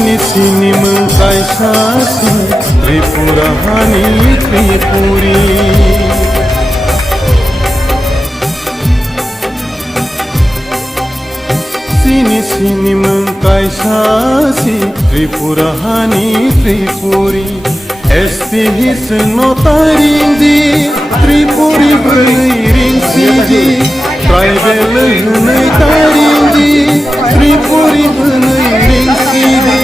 सिनि कायसासि त्रिपुरानि त्रिपुरी सिनि कायसासि त्रिपुरानि Tripuri Esti his notarindi Tripuri beliring sidi Tribal notarindi Tripuri beliring sidi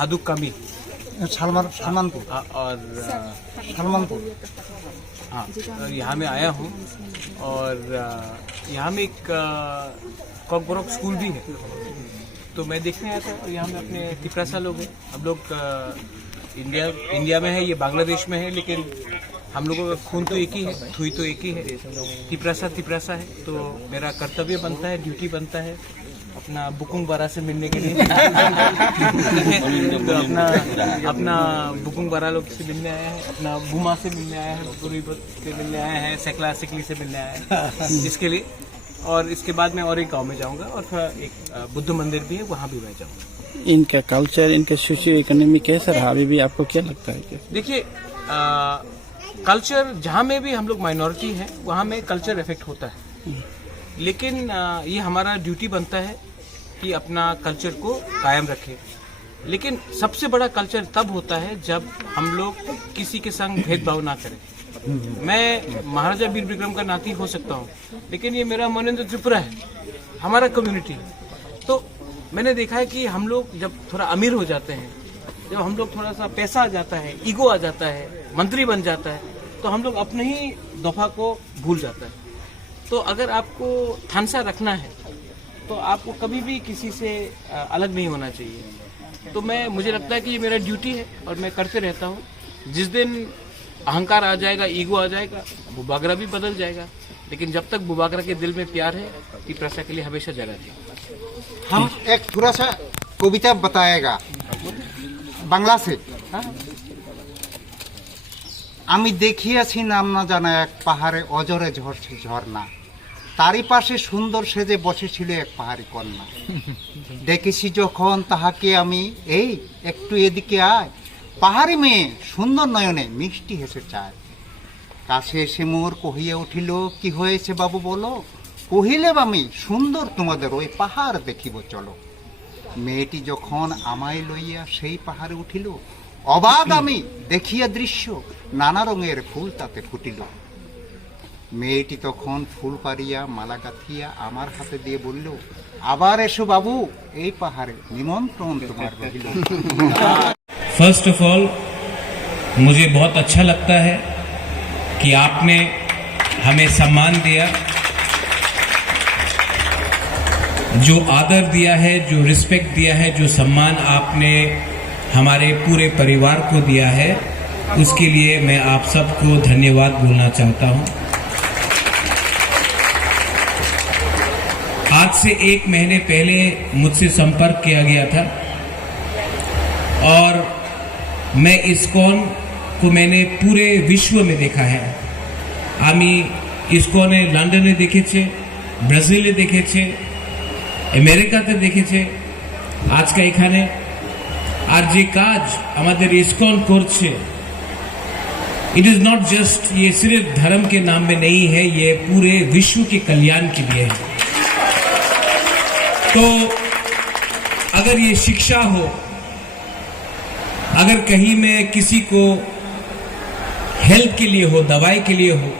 हादुक कमी सलमानपुर और सलमानपुर हाँ, यहाँ मैं आया हूँ और यहाँ में एक कॉकबरॉक स्कूल भी है, तो मैं देखने आया था। और यहाँ में अपने तिपरासा लोग हैं, हम लोग इंडिया में है, ये बांग्लादेश में है, लेकिन हम लोगों का खून तो एक ही है, थुई तो एक ही है, तिपरासा है। तो मेरा कर्तव्य बनता है, ड्यूटी बनता है अपना बुकुंग बारा से मिलने के लिए तो अपना बुकुंग बारा लोग से मिलने आया है, अपना बुमा से मिलने आया है, बुरीबत से मिलने आया है, सेकला सिकली से मिलने आया है इसके लिए। और इसके बाद मैं और एक गांव में जाऊंगा और फिर एक बुद्ध मंदिर भी है, वहाँ भी मैं जाऊंगा। इनका कल्चर, इनका सोशियो इकोनॉमी कैसा रहा, अभी भी आपको क्या लगता है? देखिए, कल्चर जहाँ में भी हम लोग माइनॉरिटी हैं वहाँ में कल्चर इफेक्ट होता है, लेकिन ये हमारा ड्यूटी बनता है कि अपना कल्चर को कायम रखें। लेकिन सबसे बड़ा कल्चर तब होता है जब हम लोग किसी के संग भेदभाव ना करें। मैं महाराजा वीर विक्रम का नाती हो सकता हूँ, लेकिन ये मेरा मनेंद्र त्रिपुरा है, हमारा कम्युनिटी है। तो मैंने देखा है कि हम लोग जब थोड़ा अमीर हो जाते हैं, जब हम लोग थोड़ा सा पैसा आ जाता है, ईगो आ जाता है, मंत्री बन जाता है, तो हम लोग अपने ही दफा को भूल जाता है। तो अगर आपको थानसा रखना है तो आपको कभी भी किसी से अलग नहीं होना चाहिए। तो मुझे लगता है कि ये मेरा ड्यूटी है और मैं करते रहता हूँ। जिस दिन अहंकार आ जाएगा, ईगो आ जाएगा, बुबागरा भी बदल जाएगा, लेकिन जब तक बुबागरा के दिल में प्यार है, तिपरासा के लिए हमेशा जगह थी। हम एक थोड़ा सा कविता बताएगा बांग्ला से। আমি দেখিয়াছি নাম না জানা এক পাহাড়ে অজরে ঝরছে ঝর্ণা, তারই পাশে সুন্দর সেজে বসেছিল এক পাহাড়ি কন্যা। দেখেছি যখন তাহাকে আমি, এই একটু এদিকে আয়, পাহাড়ি মেয়ে সুন্দর নয়নে মিষ্টি হেসে চায়। কাছে এসে মোর কহিয়া উঠিল, কি হয়েছে বাবু বলো? কহিলেম আমি, সুন্দর তোমাদের ওই পাহাড় দেখিব চলো। মেয়েটি যখন আমায় লইয়া সেই পাহাড়ে উঠিল, অবাক আমি দেখিয়া দৃশ্য, নানা রঙের ফুল তাতে ফুটিল। মেয়েটি তখন ফুল পারিয়া মালা গাঁথিয়া আমার হাতে দিয়ে বলল, আবার এসো বাবু, এই পাহাড়ে নিমন্ত্রণ তোমার রহিল। फर्स्ट ऑफ ऑल मुझे बहुत अच्छा लगता है कि आपने हमें सम्मान दिया, जो आदर दिया है, जो रिस्पेक्ट दिया है, जो सम्मान आपने हमारे पूरे परिवार को दिया है, उसके लिए मैं आप सबको धन्यवाद बोलना चाहता हूं। आज से 1 महीने पहले मुझसे संपर्क किया गया था और मैं इस्कॉन को मैंने पूरे विश्व में देखा है। আমি ইসকনে লন্ডনে দেখেছে, ব্রাজিলে দেখেছে, আমেরিকাতে দেখেছে, আজকে এখানে। আর যে কাজ আমাদের ইসকন করছে, इट इज नॉट जस्ट, ये सिर्फ धर्म के नाम में नहीं है, ये पूरे विश्व के कल्याण के लिए है। तो अगर ये शिक्षा हो, अगर कहीं में किसी को हेल्थ के लिए हो, दवाई के लिए हो,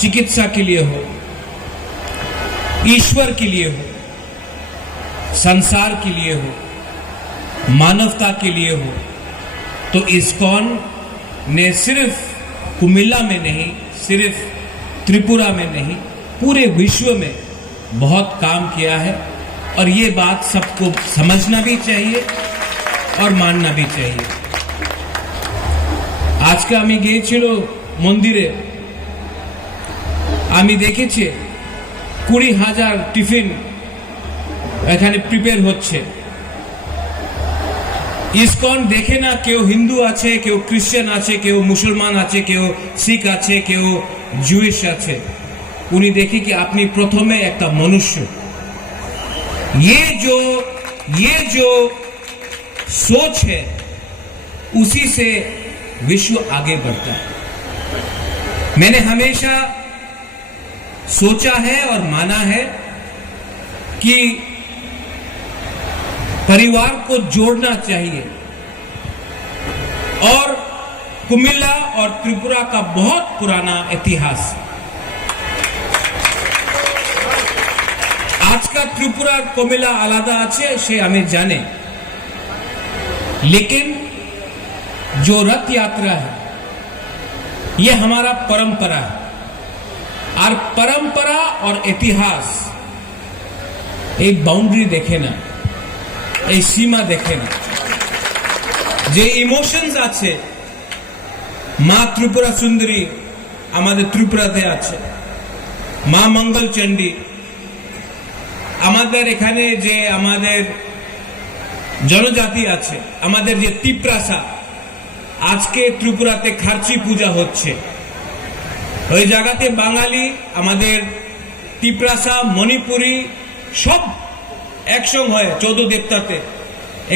चिकित्सा के लिए हो, ईश्वर के लिए हो, संसार के लिए हो, मानवता के लिए हो, तो इस्कॉन ने सिर्फ कुमिल्ला में नहीं, सिर्फ त्रिपुरा में नहीं, पूरे विश्व में बहुत काम किया है। और ये बात सबको समझना भी चाहिए और मानना भी चाहिए। আজকে আমি গিয়েছিল মন্দিরে, আমি দেখেছি 20,000 টিফিন এখানে প্রিপেয়ার হচ্ছে। ইসকন দেখে না কেউ হিন্দু আছে, কেউ খ্রিস্টান আছে, কেউ মুসলমান আছে, কেউ শিখ আছে, কেউ জুইশ আছে। উনি দেখে কি আপনি প্রথমে একটা মনুষ্য। ये जो सोच है उसी से विश्व आगे बढ़ता है। मैंने हमेशा सोचा है और माना है कि परिवार को जोड़ना चाहिए, और कुमिल्ला और त्रिपुरा का बहुत पुराना इतिहास। आज का त्रिपुरा कुमिल्ला आलादा আছে সে আমি জানি, लेकिन जो रथ यात्रा है ये हमारा परंपरा है, और परंपरा और इतिहास एक बाउंड्री देखे ना, এই সীমা দেখে না। যে ইমোশনস আছে, মা ত্রিপুরা সুন্দরী আমাদের ত্রিপুরাতে আছে, মা মঙ্গল চণ্ডী আমাদের এখানে, যে আমাদের জনজাতি আছে, আমাদের যে তিপ্রাসা, আজকে ত্রিপুরাতে খার্চি পূজা হচ্ছে। ওই জায়গাতে বাঙালি, আমাদের তিপ্রাসা, মণিপুরি সব একসঙ্গে হয়ে 14 দেবতাতে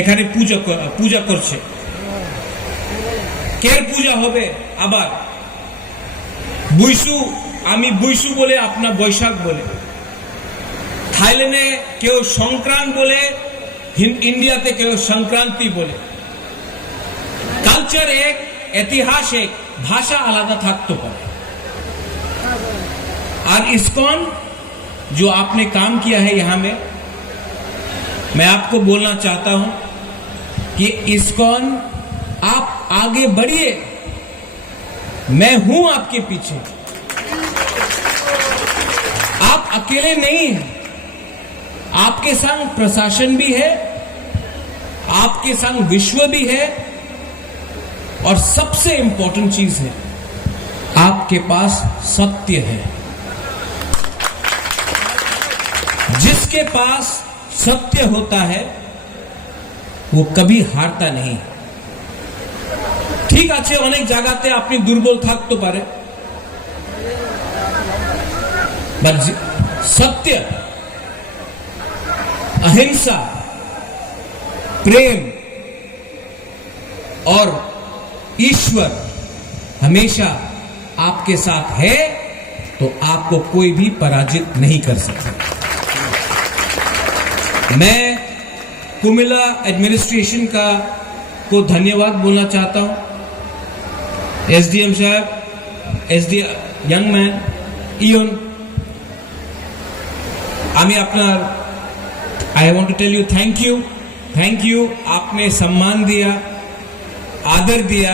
এখানে পূজা করছে। কের পূজা হবে আবার বুইসু, আমি বুইসু বলে, আপনার বৈশাখ বলে। থাইল্যান্ডে কেউ সংক্রান্ত বলে, ইন্ডিয়াতে কেউ সংক্রান্তি বলে। কালচার এক, ইতিহাস এক, ভাষা আলাদা থাকতে পারে। और इस्कॉन जो आपने काम किया है यहां में, मैं आपको बोलना चाहता हूं कि इस्कॉन आप आगे बढ़िए, मैं हूं आपके पीछे। आप अकेले नहीं हैं, आपके संग प्रशासन भी है, आपके संग विश्व भी है, और सबसे इंपॉर्टेंट चीज है आपके पास सत्य है। जिसके पास सत्य होता है वो कभी हारता नहीं। ঠিক আছে, অনেক জায়গাতে আপনি দুর্বল থাকতে পারে, বাট सत्य, अहिंसा, प्रेम और ईश्वर हमेशा आपके साथ है, तो आपको कोई भी पराजित नहीं कर सकता। मैं कुमिल्ला एडमिनिस्ट्रेशन को धन्यवाद बोलना चाहता हूं। एसडीएम साहब, एसडीएम यंग मैन इयन, আমি আপনার, I want to tell you thank you. आपने सम्मान दिया, आदर दिया,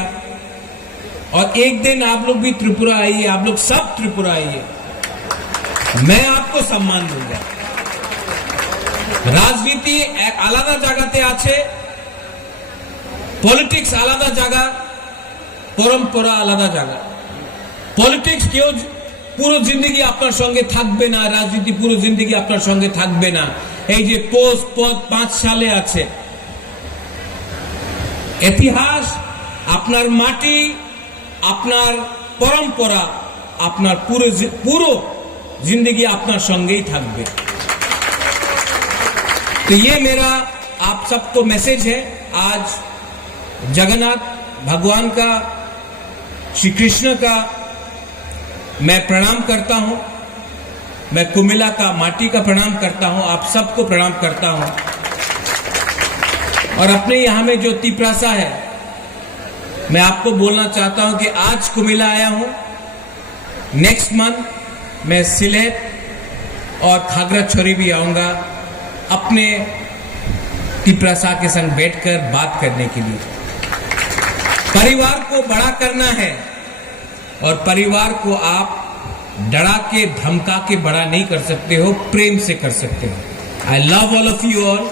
और एक दिन आप लोग भी त्रिपुरा आइए, आप लोग सब त्रिपुरा आइए, मैं आपको सम्मान दूंगा। রাজনীতি এক আলাদা জায়গাতে আছে, পলিটিক্স আলাদা জায়গা, পরম্পরা আলাদা জায়গা। পলিটিক্স কেউ পুরো জিন্দগি আপনার সঙ্গে থাকবে না, রাজনীতি পুরো জিন্দগি আপনার সঙ্গে থাকবে না। এই যে পোস্ট পদ 5 সালে আছে, ইতিহাস, আপনার মাটি, আপনার পরম্পরা, আপনার পুরো जिंदगी আপনার সঙ্গেই থাকবে। तो ये मेरा आप सबको मैसेज है। आज जगन्नाथ भगवान का, श्री कृष्ण का मैं प्रणाम करता हूं, मैं कुमिल्ला का माटी का प्रणाम करता हूं, आप सबको प्रणाम करता हूं। और अपने यहां में जो तिप्रासा है, मैं आपको बोलना चाहता हूं कि आज कुमिल्ला आया हूं, नेक्स्ट मंथ मैं सिलेट और खागराछोरी भी आऊंगा अपने तिप्रासा के संग बैठकर बात करने के लिए। परिवार को बड़ा करना है, और परिवार को आप डरा के, धमका के बड़ा नहीं कर सकते हो, प्रेम से कर सकते हो। I love all of you all.